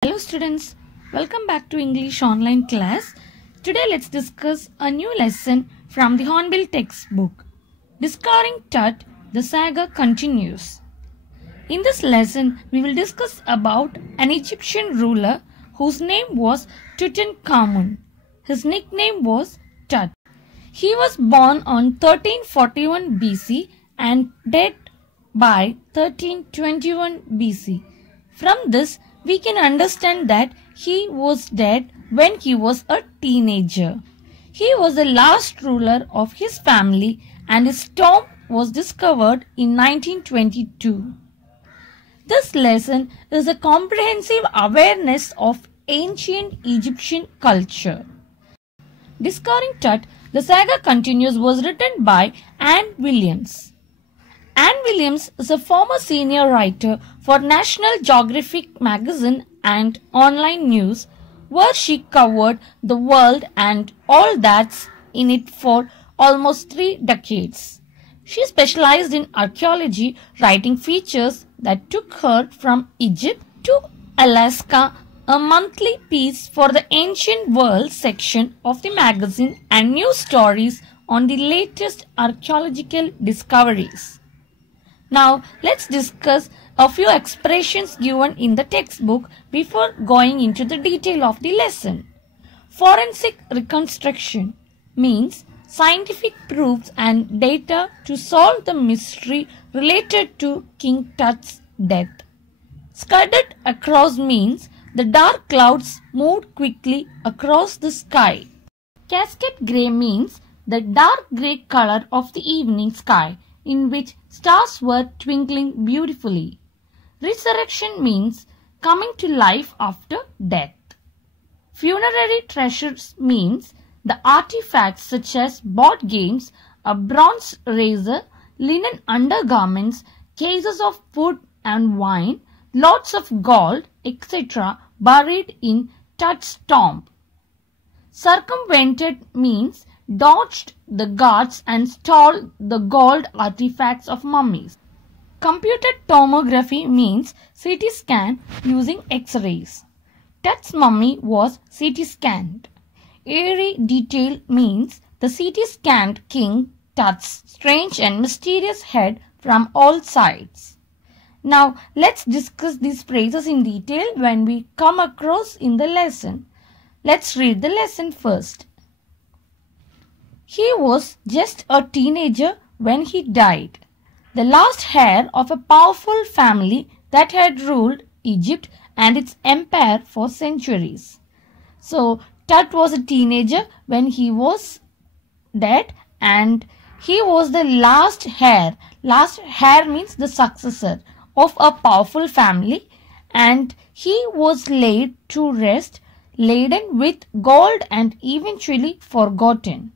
Hello students, welcome back to English online class. Today let's discuss a new lesson from the Hornbill textbook. Discovering Tut, the saga continues. In this lesson, we will discuss about an Egyptian ruler whose name was Tutankhamun. His nickname was Tut. He was born on 1341 BC and died by 1321 BC. From this, we can understand that he was dead when he was a teenager. He was the last ruler of his family and his tomb was discovered in 1922. This lesson is a comprehensive awareness of ancient Egyptian culture. Discovering Tut, the saga continues was written by Anne Williams. Anne Williams is a former senior writer for National Geographic magazine and online news, where she covered the world and all that's in it for almost 3 decades. She specialized in archaeology, writing features that took her from Egypt to Alaska, a monthly piece for the Ancient World section of the magazine, and news stories on the latest archaeological discoveries. Now, let's discuss a few expressions given in the textbook before going into the detail of the lesson. Forensic reconstruction means scientific proofs and data to solve the mystery related to King Tut's death. Scudded across means the dark clouds moved quickly across the sky. Cascade grey means the dark grey color of the evening sky, in which stars were twinkling beautifully. Resurrection means coming to life after death. Funerary treasures means the artifacts such as board games, a bronze razor, linen undergarments, cases of food and wine, lots of gold, etc. buried in Tut's tomb. Circumvented means dodged the guards and stole the gold artifacts of mummies. Computed tomography means CT scan using X-rays. Tut's mummy was CT scanned. Eerie detail means the CT scanned King Tut's strange and mysterious head from all sides. Now let's discuss these phrases in detail when we come across in the lesson. Let's read the lesson first. He was just a teenager when he died, the last heir of a powerful family that had ruled Egypt and its empire for centuries. So, Tut was a teenager when he was dead and he was the last heir. Last heir means the successor of a powerful family, and he was laid to rest, laden with gold and eventually forgotten.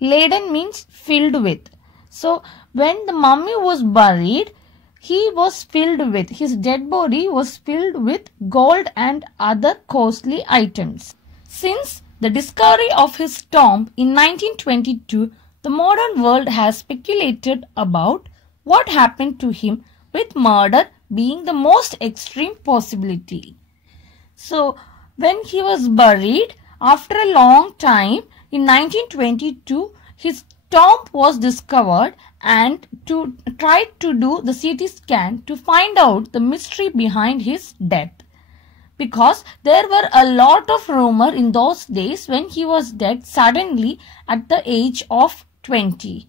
Laden means filled with. So, when the mummy was buried, he was filled with, his dead body was filled with gold and other costly items. Since the discovery of his tomb in 1922, the modern world has speculated about what happened to him, with murder being the most extreme possibility. So, when he was buried, after a long time, in 1922, his tomb was discovered and tried to do the CT scan to find out the mystery behind his death. Because there were a lot of rumor in those days when he was dead suddenly at the age of 20.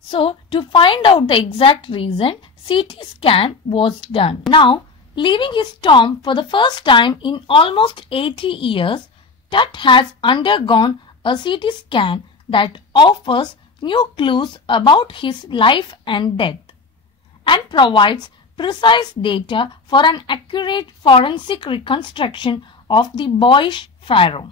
So, to find out the exact reason, CT scan was done. Now, leaving his tomb for the first time in almost 80 years, Tut has undergone a CT scan that offers new clues about his life and death and provides precise data for an accurate forensic reconstruction of the boyish pharaoh.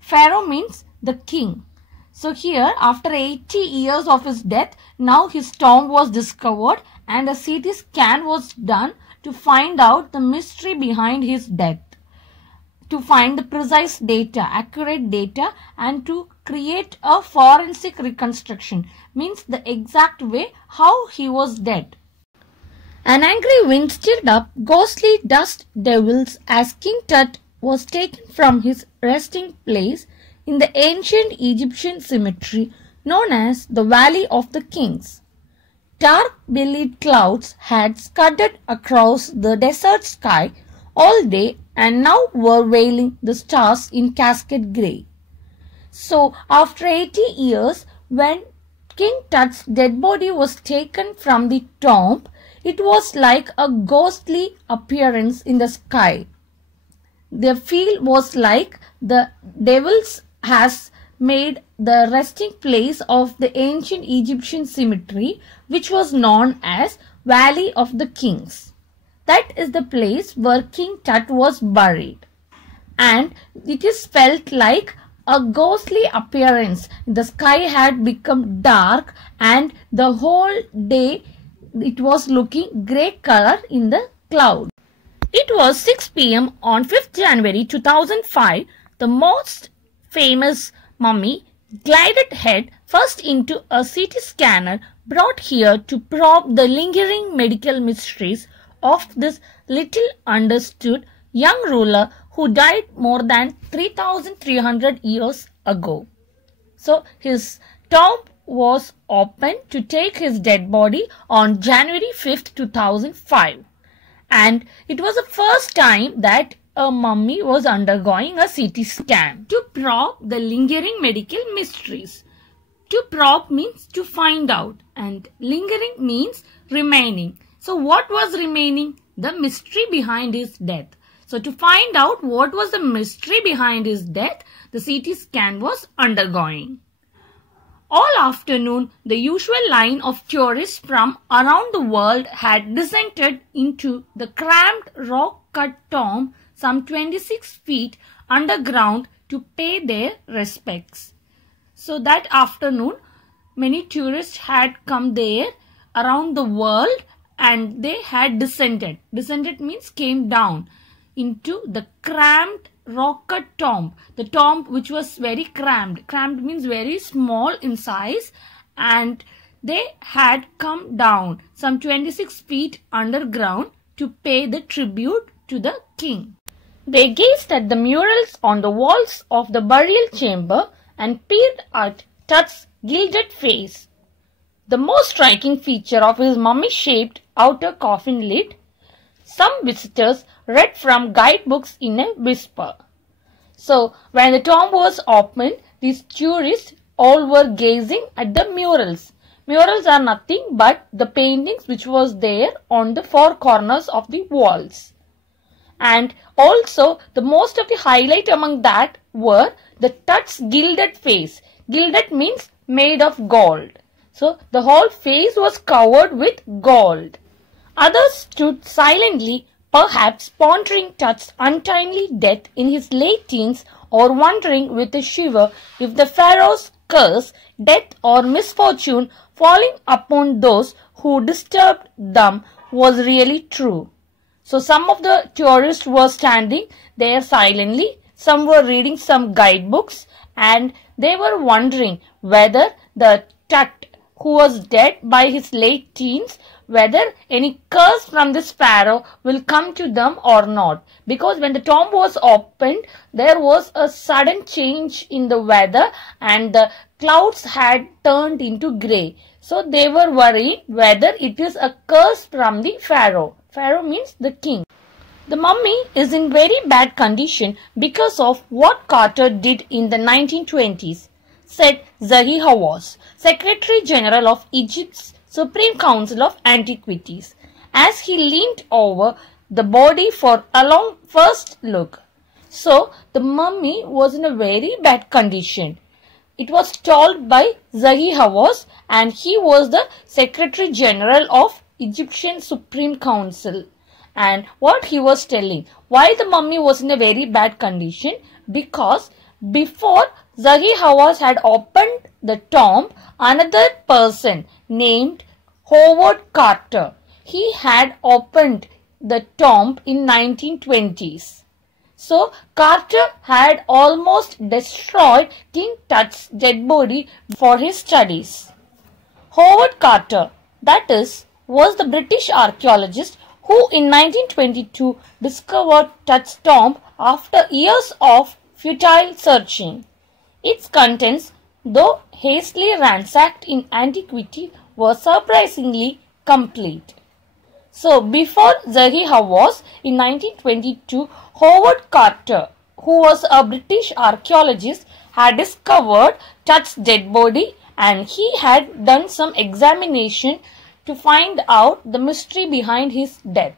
Pharaoh means the king. So here, after 80 years of his death, now his tomb was discovered and a CT scan was done to find out the mystery behind his death, to find the precise data, accurate data, and to create a forensic reconstruction, means the exact way how he was dead. An angry wind stirred up ghostly dust devils as King Tut was taken from his resting place in the ancient Egyptian cemetery known as the Valley of the Kings. Dark-bellied clouds had scudded across the desert sky all day and now were veiling the stars in cascade grey. So, after 80 years, when King Tut's dead body was taken from the tomb, it was like a ghostly appearance in the sky. The feel was like the devils has made the resting place of the ancient Egyptian cemetery, which was known as Valley of the Kings. That is the place where King Tut was buried. And it is felt like a ghostly appearance. The sky had become dark and the whole day it was looking grey color in the cloud. It was 6 p.m. on 5th January 2005. The most famous mummy glided head first into a CT scanner brought here to probe the lingering medical mysteries of this little understood young ruler who died more than 3,300 years ago. So his tomb was opened to take his dead body on January 5th, 2005. And it was the first time that a mummy was undergoing a CT scan to probe the lingering medical mysteries. To probe means to find out and lingering means remaining. So what was remaining? The mystery behind his death. So to find out what was the mystery behind his death, the CT scan was undergoing. All afternoon, the usual line of tourists from around the world had descended into the cramped rock-cut tomb some 26 feet underground to pay their respects. So that afternoon, many tourists had come there around the world and they had descended. Descended means came down into the cramped rock-cut tomb. The tomb which was very cramped. Cramped means very small in size, and they had come down some 26 feet underground to pay the tribute to the king. They gazed at the murals on the walls of the burial chamber and peered at Tut's gilded face. The most striking feature of his mummy-shaped outer coffin lid, some visitors read from guidebooks in a whisper. So, when the tomb was opened, these tourists all were gazing at the murals. Murals are nothing but the paintings which was there on the four corners of the walls. And also, the most of the highlight among that were the Tut's gilded face. Gilded means made of gold. So, the whole face was covered with gold. Others stood silently, perhaps pondering Tut's untimely death in his late teens or wondering with a shiver if the pharaoh's curse, death or misfortune falling upon those who disturbed them was really true. So some of the tourists were standing there silently, some were reading some guidebooks, and they were wondering whether the Tut who was dead by his late teens, whether any curse from this pharaoh will come to them or not. Because when the tomb was opened, there was a sudden change in the weather and the clouds had turned into grey. So they were worried whether it is a curse from the pharaoh. Pharaoh means the king. The mummy is in very bad condition because of what Carter did in the 1920s, said Zahi Hawass, Secretary General of Egypt's Supreme Council of Antiquities, as he leaned over the body for a long first look. So, the mummy was in a very bad condition. It was told by Zahi Hawass, and he was the Secretary General of Egyptian Supreme Council. And what he was telling, why the mummy was in a very bad condition? Because before Zahi Hawass had opened the tomb, another person named Howard Carter, he had opened the tomb in 1920s. So Carter had almost destroyed King Tut's dead body for his studies. Howard Carter, that is was the British archaeologist who in 1922 discovered Tut's tomb after years of futile searching. Its contents, though hastily ransacked in antiquity, were surprisingly complete. So, before Zahi Hawass, in 1922, Howard Carter, who was a British archaeologist, had discovered Tut's dead body, and he had done some examination to find out the mystery behind his death.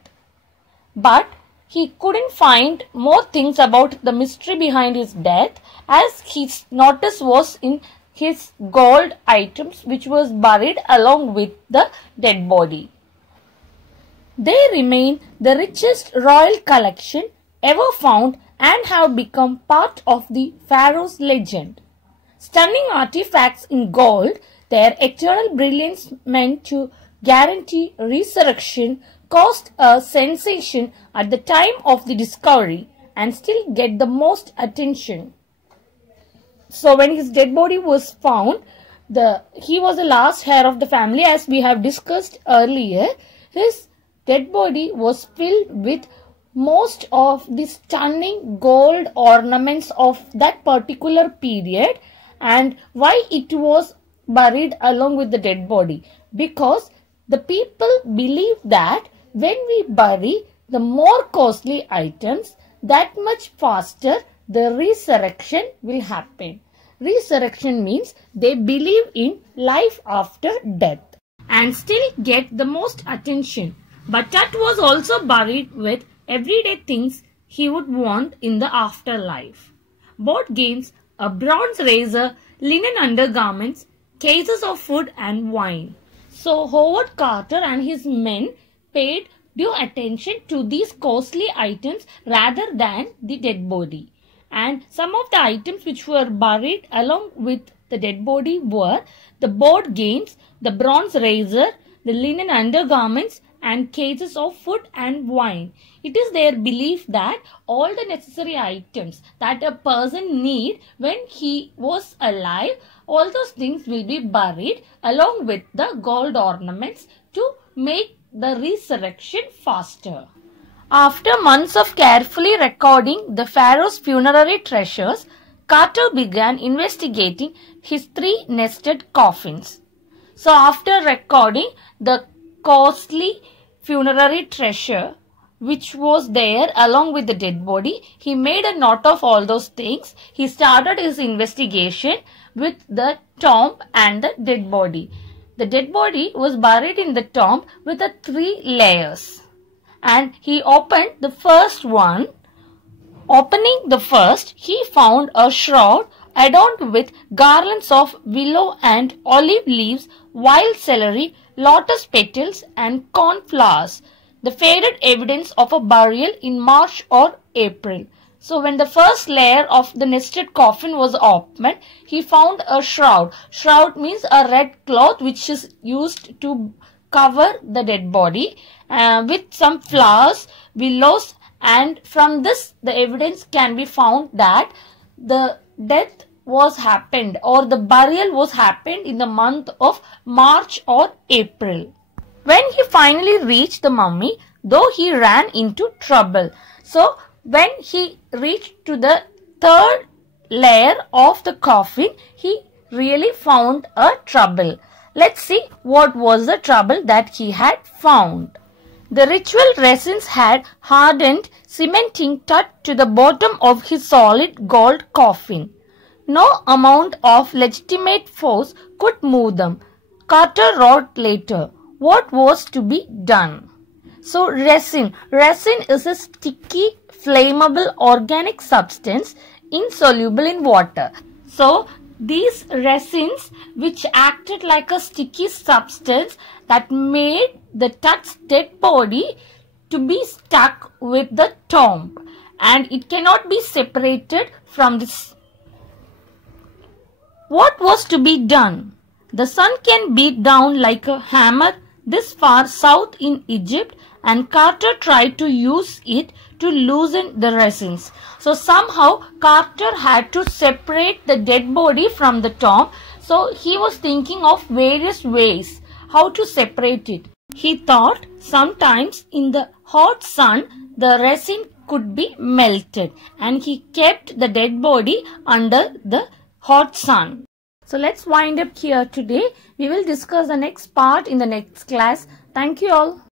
But he couldn't find more things about the mystery behind his death, as his notice was in his gold items which was buried along with the dead body. They remain the richest royal collection ever found and have become part of the pharaoh's legend. Stunning artifacts in gold, their eternal brilliance meant to guarantee resurrection, caused a sensation at the time of the discovery and still get the most attention. So when his dead body was found, he was the last heir of the family, as we have discussed earlier. His dead body was filled with most of the stunning gold ornaments of that particular period. And why it was buried along with the dead body? Because the people believe that when we bury the more costly items, that much faster the resurrection will happen. Resurrection means they believe in life after death and still get the most attention. But Tut was also buried with everyday things he would want in the afterlife. Board games, a bronze razor, linen undergarments, cases of food and wine. So Howard Carter and his men paid due attention to these costly items rather than the dead body. And some of the items which were buried along with the dead body were the board games, the bronze razor, the linen undergarments, and cases of food and wine. It is their belief that all the necessary items that a person need when he was alive, all those things will be buried along with the gold ornaments to make the resurrection faster. After months of carefully recording the pharaoh's funerary treasures, Carter began investigating his 3 nested coffins. So after recording the costly funerary treasure which was there along with the dead body, he made a note of all those things. He started his investigation with the tomb and the dead body. The dead body was buried in the tomb with the 3 layers. And he opened the first one. Opening the first, he found a shroud adorned with garlands of willow and olive leaves, wild celery, lotus petals and cornflowers, the faded evidence of a burial in March or April. So when the first layer of the nested coffin was opened, he found a shroud. Shroud means a red cloth which is used to cover the dead body with some flowers, willows, and from this the evidence can be found that the death was happened or the burial was happened in the month of March or April. When he finally reached the mummy, though he ran into trouble. So when he reached to the 3rd layer of the coffin, he really found a trouble. Let's see what was the trouble that he had found. The ritual resins had hardened, cementing Tut to the bottom of his solid gold coffin. No amount of legitimate force could move them. Carter wrote later what was to be done. So resin is a sticky, flammable organic substance insoluble in water. So these resins which acted like a sticky substance that made the Tut's dead body to be stuck with the tomb, and it cannot be separated from this. What was to be done? The sun can beat down like a hammer this far south in Egypt, and Carter tried to use it to loosen the resins. So somehow Carter had to separate the dead body from the tomb. So he was thinking of various ways how to separate it. He thought sometimes in the hot sun the resin could be melted, and he kept the dead body under the hot sun. So let's wind up here today. We will discuss the next part in the next class. Thank you all.